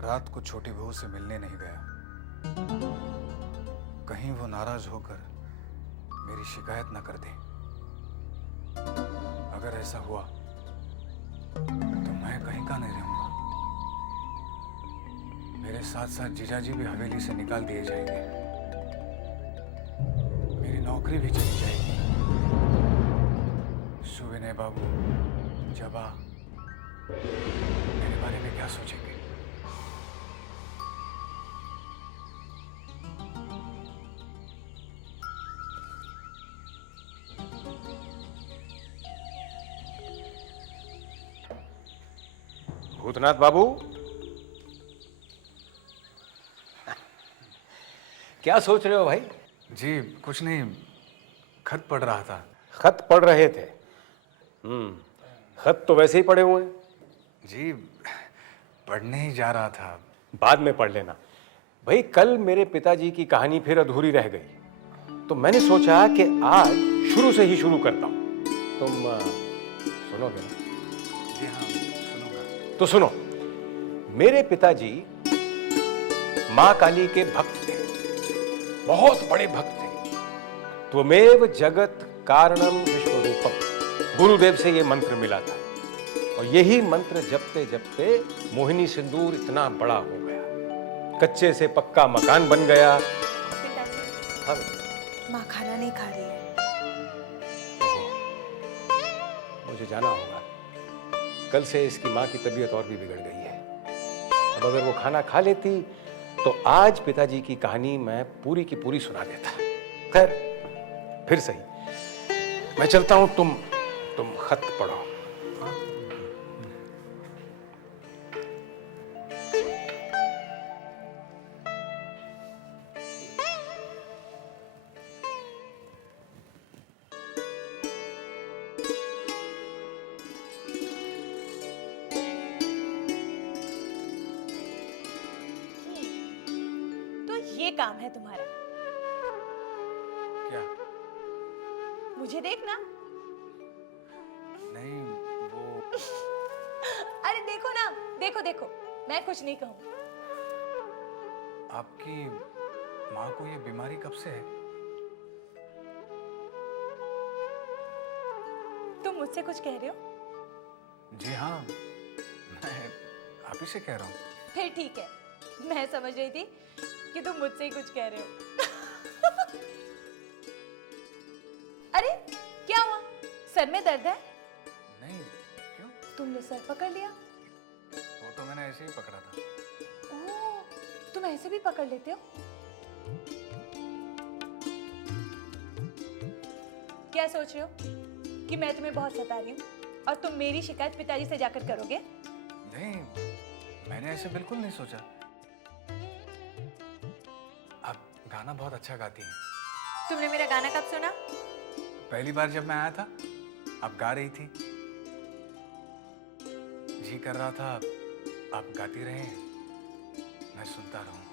रात को छोटी बहू से मिलने नहीं गया। कहीं वो नाराज होकर मेरी शिकायत न कर दे। अगर ऐसा हुआ तो मैं कहीं का नहीं रहूंगा। मेरे साथ साथ जीजाजी भी हवेली से निकाल दिए जाएंगे। मेरी नौकरी भी चली जाएगी। सुविनय बाबू, जबा मेरे बारे में क्या सोचेंगे? भूतनाथ बाबू, क्या सोच रहे हो भाई? जी कुछ नहीं, खत पढ़ रहा था। खत पढ़ रहे थे? खत तो वैसे ही पड़े हुए हैं। जी पढ़ने ही जा रहा था। बाद में पढ़ लेना भाई। कल मेरे पिताजी की कहानी फिर अधूरी रह गई, तो मैंने सोचा कि आज शुरू से ही शुरू करता हूं। तुम सुनोगे ना? जी हाँ सुनूंगा। तो सुनो। मेरे पिताजी मां काली के भक्त थे, बहुत बड़े भक्त थे। त्वमेव जगत कारणम विश्वरूपम, गुरुदेव से ये मंत्र मिला था। और यही मंत्र जपते जपते मोहिनी सिंदूर इतना बड़ा हो गया, कच्चे से पक्का मकान बन गया। हाँ, माँ खाना नहीं खा रही है। मुझे जाना होगा। कल से इसकी माँ की तबीयत और भी बिगड़ गई है। अब अगर वो खाना खा लेती तो आज पिताजी की कहानी मैं पूरी की पूरी सुना देता। खैर, फिर सही, मैं चलता हूं। तुम खत पढ़ो। तो ये काम है तुम्हारा? क्या? मुझे देखना। नहीं वो अरे देखो ना, देखो देखो, मैं कुछ नहीं कहूँ। आपकी माँ को ये बीमारी कब से है? तुम मुझसे कुछ कह रहे हो? जी हाँ, मैं आप ही से कह रहा हूँ। फिर ठीक है, मैं समझ रही थी कि तुम मुझसे ही कुछ कह रहे हो। अरे क्या हुआ? सर में दर्द है? नहीं, क्यों? तुमने सर पकड़ लिया? वो तो मैंने ऐसे ही पकड़ा था। ओह, तुम ऐसे भी पकड़ लेते हो? क्या सोच रहे हो कि मैं तुम्हें बहुत सता रही हूँ और तुम मेरी शिकायत पिताजी से जाकर करोगे? नहीं, मैंने ऐसे बिल्कुल नहीं सोचा। आप गाना बहुत अच्छा गाती हैं। तुमने मेरा गाना कब सुना? पहली बार जब मैं आया था, आप गा रही थी। जी कर रहा था आप गाती रहे, मैं सुनता रहूं।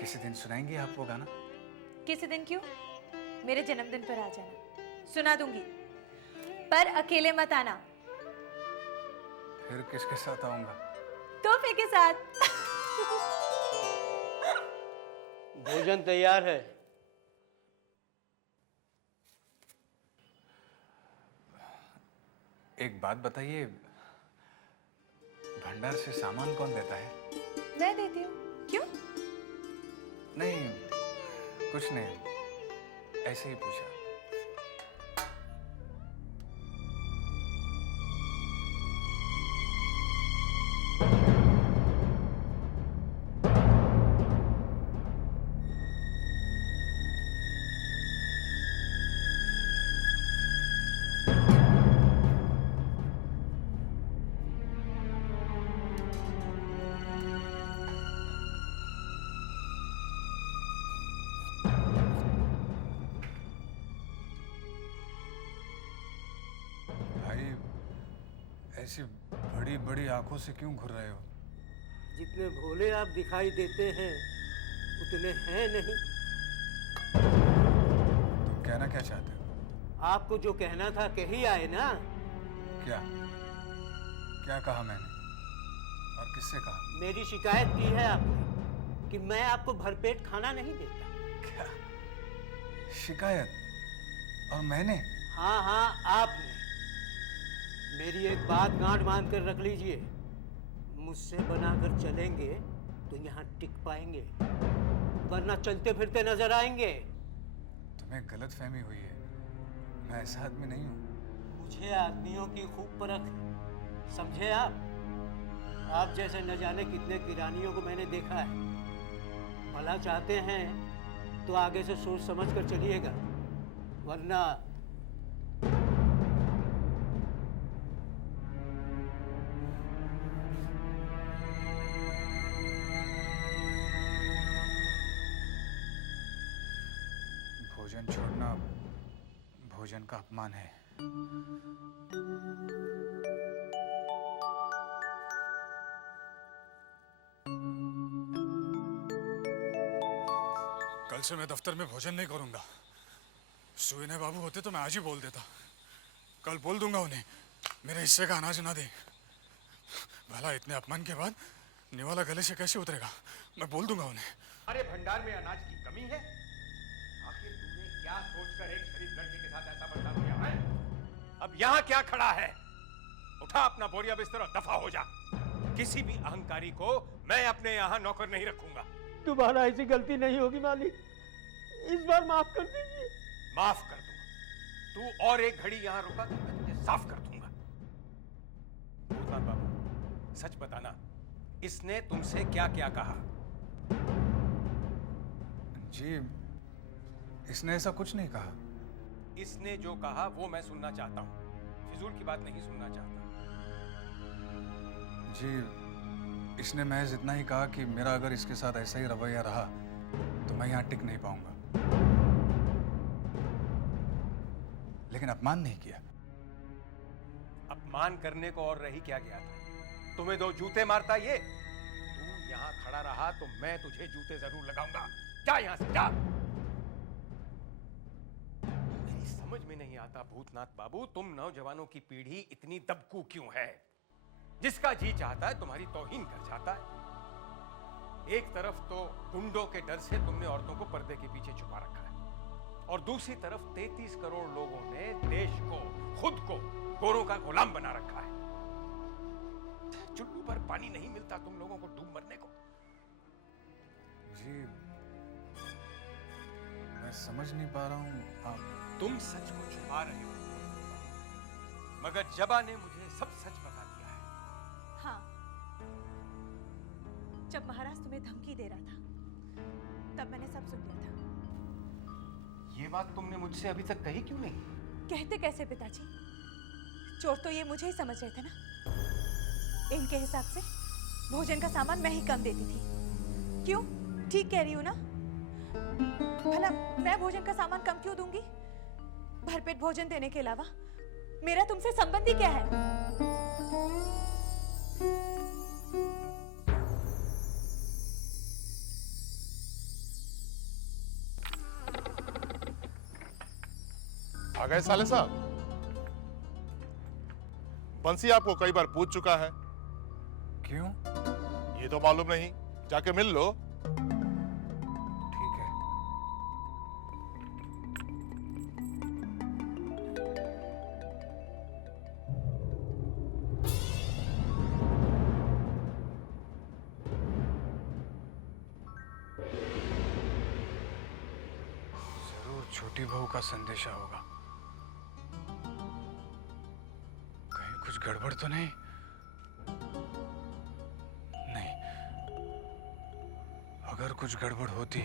किसी दिन सुनाएंगी आप वो गाना? किसी दिन क्यों? मेरे जन्मदिन पर आ जाना, सुना दूंगी। पर अकेले मत आना। फिर किसके साथ आऊंगा? तोहफे के साथ। भोजन तैयार है। एक बात बताइए, भंडार से सामान कौन देता है? मैं देती हूँ। क्यों? नहीं, कुछ नहीं, ऐसे ही पूछा। ऐसी बड़ी बड़ी आंखों से क्यों घूर रहे हो? जितने भोले आप दिखाई देते हैं उतने हैं नहीं। तुम कहना क्या चाहते हो? आपको जो कहना था कही आए ना। क्या? क्या कहा मैंने और किससे कहा? मेरी शिकायत की है आपने कि मैं आपको भरपेट खाना नहीं देता। क्या शिकायत? और मैंने? हाँ हाँ, आपने। मेरी एक बात गांठ बांध कर रख लीजिए, मुझसे बनाकर चलेंगे तो यहाँ टिक पाएंगे, वरना चलते फिरते नजर आएंगे। तुम्हें गलतफहमी हुई है, मैं ऐसा आदमी नहीं हूँ। मुझे आदमियों की खूब परख है, समझे आप? आप जैसे न जाने कितने किरानियों को मैंने देखा है। भला चाहते हैं तो आगे से सोच समझ कर चलिएगा, वरना भोजन छोड़ना भोजन का अपमान है। कल से मैं दफ्तर में भोजन नहीं करूंगा। सुविनय बाबू होते तो मैं आज ही बोल देता। कल बोल दूंगा उन्हें मेरे हिस्से का अनाज ना दे। भला इतने अपमान के बाद निवाला गले से कैसे उतरेगा? मैं बोल दूंगा उन्हें। अरे भंडार में अनाज की कमी है? आखिर तूने क्या सोचकर एक शरीफ लड़के के साथ ऐसा बर्ताव किया है? अब यहाँ क्या खड़ा है? उठा अपना बोरिया बिस्तर और दफा हो जा। किसी भी अहंकारी को मैं अपने यहाँ नौकर नहीं रखूंगा। दोबारा ऐसी गलती नहीं होगी मालिक, इस बार माफ कर दीजिए। माफ कर दूंगा। तू और एक घड़ी यहाँ रुका तो मैं तुझे साफ कर दूंगा। भूतनाथ बाबू, सच बताना, इसने तुमसे क्या क्या कहा? जी, इसने ऐसा कुछ नहीं कहा। इसने जो कहा वो मैं सुनना चाहता हूं, फिजूल की बात नहीं सुनना चाहता। जी, इसने महज इतना ही कहा कि मेरा अगर इसके साथ ऐसा ही रवैया रहा तो मैं यहाँ टिक नहीं पाऊंगा, लेकिन अपमान नहीं किया। अपमान करने को और रही क्या गया था? तुम्हें दो जूते मारता ये। तू यहाँ खड़ा रहा तो मैं तुझे जूते जरूर लगाऊंगा। जा यहाँ से, जा। मेरी समझ में नहीं आता भूतनाथ बाबू, तुम नौजवानों की पीढ़ी इतनी दबकू क्यों है? जिसका जी चाहता है तुम्हारी तौहीन कर जाता है। एक तरफ तो गुंडों के डर से तुमने औरतों को पर्दे के पीछे छुपा रखा है, और दूसरी तरफ 33 करोड़ लोगों ने देश को, खुद को गोरों का गुलाम बना रखा है। चुल्लू पर पानी नहीं मिलता तुम लोगों को डूब मरने को। जी, मैं समझ नहीं पा रहा हूँ। आप तुम सच को छुपा रहे हो, मगर जबा ने मुझे सब सच बता दिया है। हाँ, जब महाराज तुम्हें धमकी दे रहा था तब मैंने सब सुन लिया था। ये बात तुमने मुझसे अभी तक कही क्यों नहीं? कहते कैसे पिताजी? चोर तो ये मुझे ही समझ रहे थे ना। इनके हिसाब से भोजन का सामान मैं ही कम देती थी। क्यों? ठीक कह रही हूँ ना? भला मैं भोजन का सामान कम क्यों दूंगी? भरपेट भोजन देने के अलावा मेरा तुमसे संबंध ही क्या है? आ गए साले साहब। बंसी आपको कई बार पूछ चुका है। क्यों? ये तो मालूम नहीं, जाके मिल लो। ठीक है। जरूर छोटी बहू का संदेशा होगा। कहीं कुछ गड़बड़ तो नहीं? नहीं, अगर कुछ गड़बड़ होती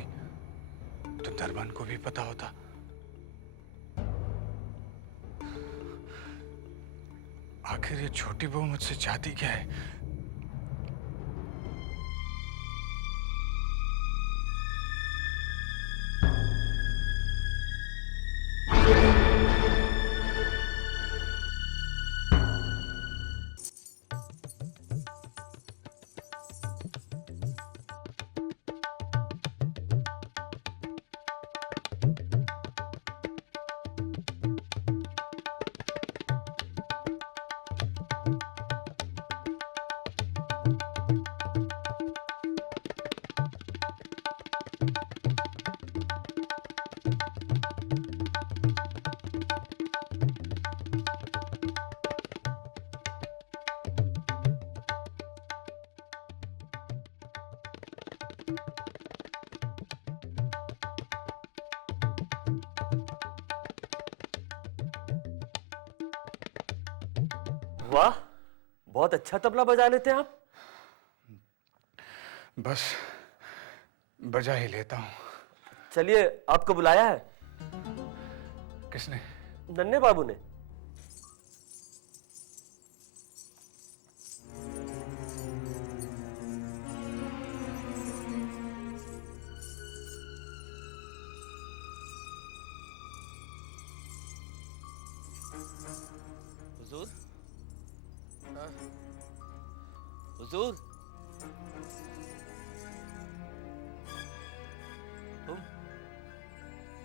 तो दरबान को भी पता होता। आखिर ये छोटी बहू मुझसे चाहती क्या है? वाह, बहुत अच्छा तबला बजा लेते हैं आप। बस बजा ही लेता हूँ। चलिए, आपको बुलाया है किसने? नन्हे बाबू ने। हुजूर, हुजूर,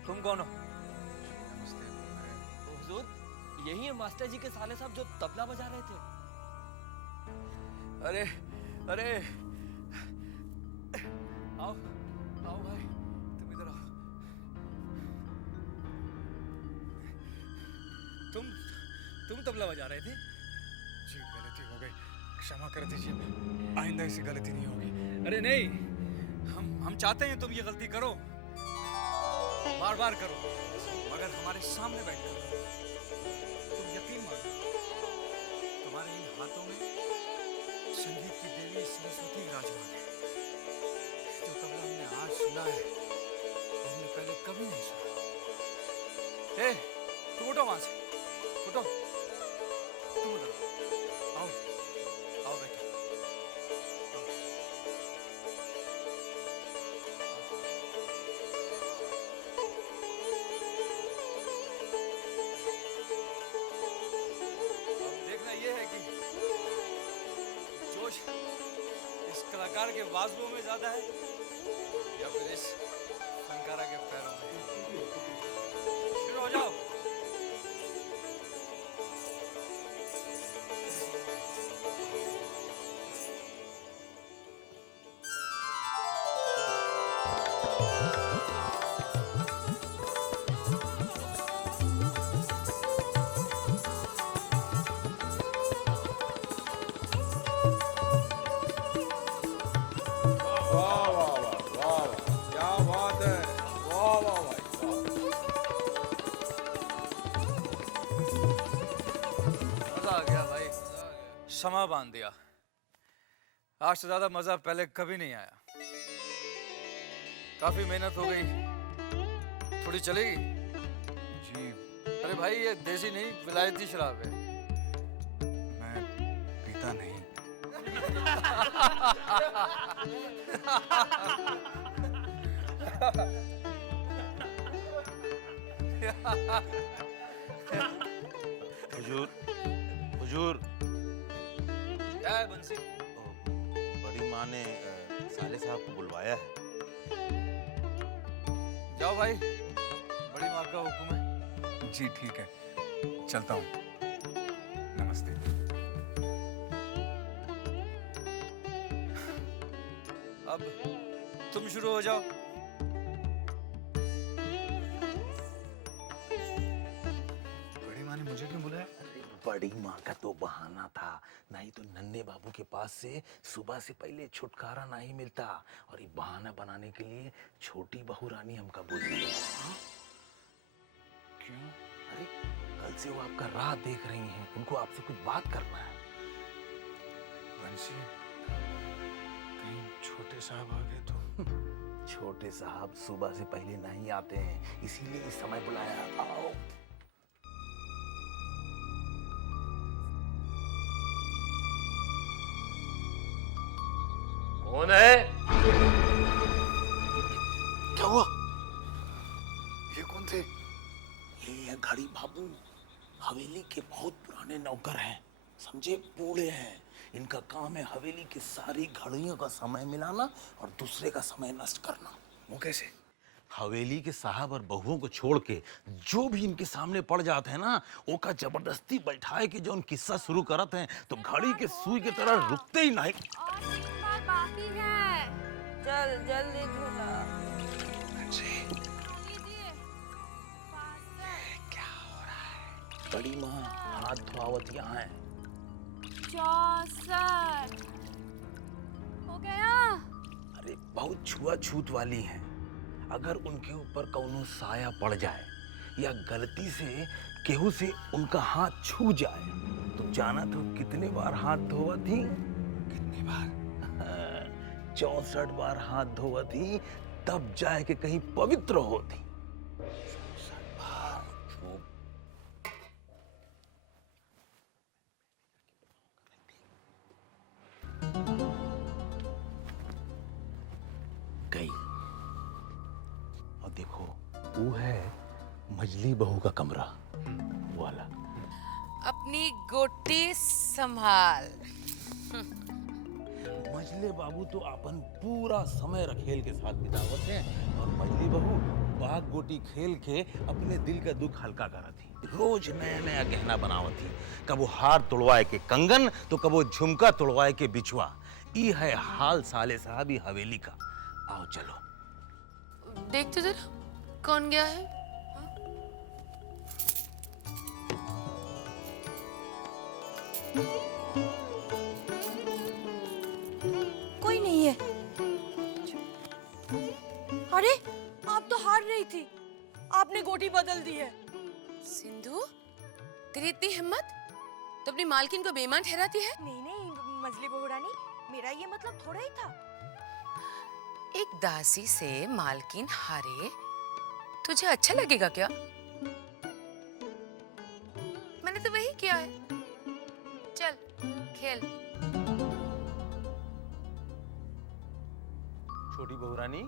तुम कौन हो? हुजूर, यही है मास्टर जी के साले साहब जो तबला बजा रहे थे। अरे अरे, आओ आओ भाई, तुम इधर आओ। तुम तबला बजा रहे थे? जी गलती हो गई, क्षमा कर दीजिए, आइंदा ऐसी गलती नहीं होगी। अरे नहीं, हम चाहते हैं तुम ये गलती करो, बार बार करो, मगर हमारे सामने बैठ कर करो। तुम यकीन मानो, तुम्हारे इन हाथों में संगीत की देवी सरस्वती विराजमान है। जो तबला हमने आज सुना है, वो हमने पहले कभी नहीं सुना। तुम उठो वहां से, उठो, तुम उठो, आओ आओ बेटा। जोश इस कलाकार के बाजुओं में ज्यादा है या फिर इस फनकारा के पैरों में? शुरू हो जाओ। समा बांध दिया। आज से ज्यादा मजा पहले कभी नहीं आया। काफी मेहनत हो गई, थोड़ी चलेगी? जी अरे भाई, ये देसी नहीं विलायती शराब है। मैं पीता नहीं। हुजूर, हुजूर, क्या है बंसी? बड़ी माँ ने साले साहब को बुलवाया है। जाओ भाई, बड़ी माँ का हुक्म है। जी ठीक है, चलता हूँ। नमस्ते। अब तुम शुरू हो जाओ। बड़ी माँ ने मुझे क्यों बुलाया? बड़ी माँ का तो बहाना था, नहीं तो नन्हे बाबू के पास से सुबह से पहले छुटकारा नहीं मिलता, और ये बहाना बनाने के लिए छोटी बहू रानी हमका बुलाई है। क्यों? अरे कल से वो आपका राह देख रही हैं, उनको आपसे कुछ बात करना है। बंसी, कहीं छोटे साहब आ गए तो? छोटे साहब सुबह से पहले नहीं आते हैं, इसीलिए इस समय बुलाया। आओ। कौन है? क्या हुआ? ये कौन थे? ये है घड़ी बाबू, हवेली के बहुत पुराने नौकर हैं, समझे, बूढ़े हैं। इनका काम है हवेली की सारी घड़ियों का समय मिलाना और दूसरे का समय नष्ट करना। वो कैसे? हवेली के साहब और बहुओं को छोड़ के जो भी इनके सामने पड़ जाते हैं ना, वो का जबरदस्ती बैठाए कि जो उन किस्सा शुरू करते हैं तो घड़ी के सुई की तरह रुकते ही नहीं। और एक बार बाकी है, चल जल्दी झूला लीजिए। क्या हो रहा है? बड़ी माँ हाथ धोआवत यहाँ है। 64 हो गया। अरे बहुत छुआछूत वाली हैं। अगर उनके ऊपर कौनो साया पड़ जाए या गलती से केहू से उनका हाथ छू जाए तो जाना तो कितने बार हाथ धोवा थी? कितने बार? 64 बार हाथ धोवा थी, तब जाए के कहीं पवित्र होती। 64 बार। गई। और देखो वो है मजली बहू का कमरा, वो वाला। अपनी गोटी संभाल। मजले बाबू तो अपन पूरा समय रखेल के साथ बितावत हैं और मजली बहू बाग गोटी खेल के अपने दिल का दुख हल्का करत थी। रोज नया नया गहना बनावत थी, कबो हार तोड़वाए के कंगन तो कबो झुमका तोड़वाए के बिछुआ। ई है हाल साले साहब हवेली का। आओ चलो देख तो जरा कौन गया है। कोई नहीं है। अरे आप तो हार रही थी, आपने गोटी बदल दी है। सिंधु, तेरी इतनी हिम्मत तो अपनी मालकिन को बेईमान ठहराती है। नहीं नहीं मजली बहू रानी, मेरा ये मतलब थोड़ा ही था। एक दासी से मालकिन हारे तुझे अच्छा लगेगा क्या? मैंने तो वही किया है। चल खेल। छोटी बहू रानी,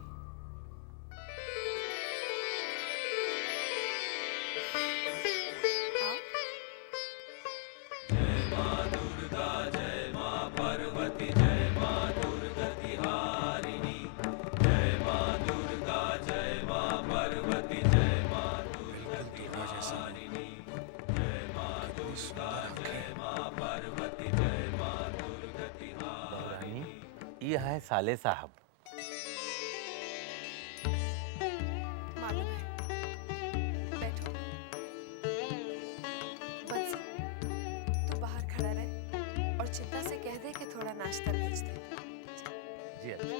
ये है साले साहब। मालूम है। बैठो। बंसी, तू बाहर खड़ा रहे और चिंता से कह दे कि थोड़ा नाश्ता भेज दे। जी अच्छा।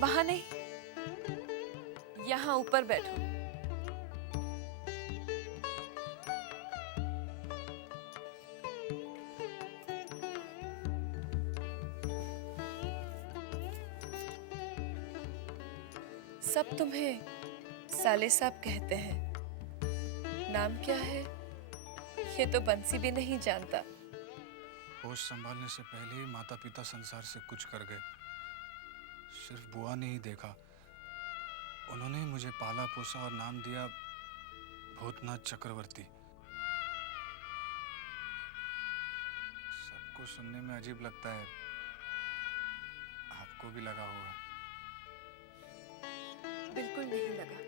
वहां नहीं, यहाँ ऊपर बैठो। सब तुम्हें साले साहब कहते हैं। नाम क्या है ये तो बंसी भी नहीं जानता। होश संभालने से पहले ही माता पिता संसार से कुछ कर गए। सिर्फ बुआ ने ही देखा, उन्होंने ही मुझे पाला पोसा और नाम दिया भूतनाथ चक्रवर्ती। सबको सुनने में अजीब लगता है, आपको भी लगा होगा। बिल्कुल नहीं लगा।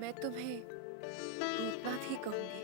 मैं तुम्हें भूतनाथ ही कहूंगी।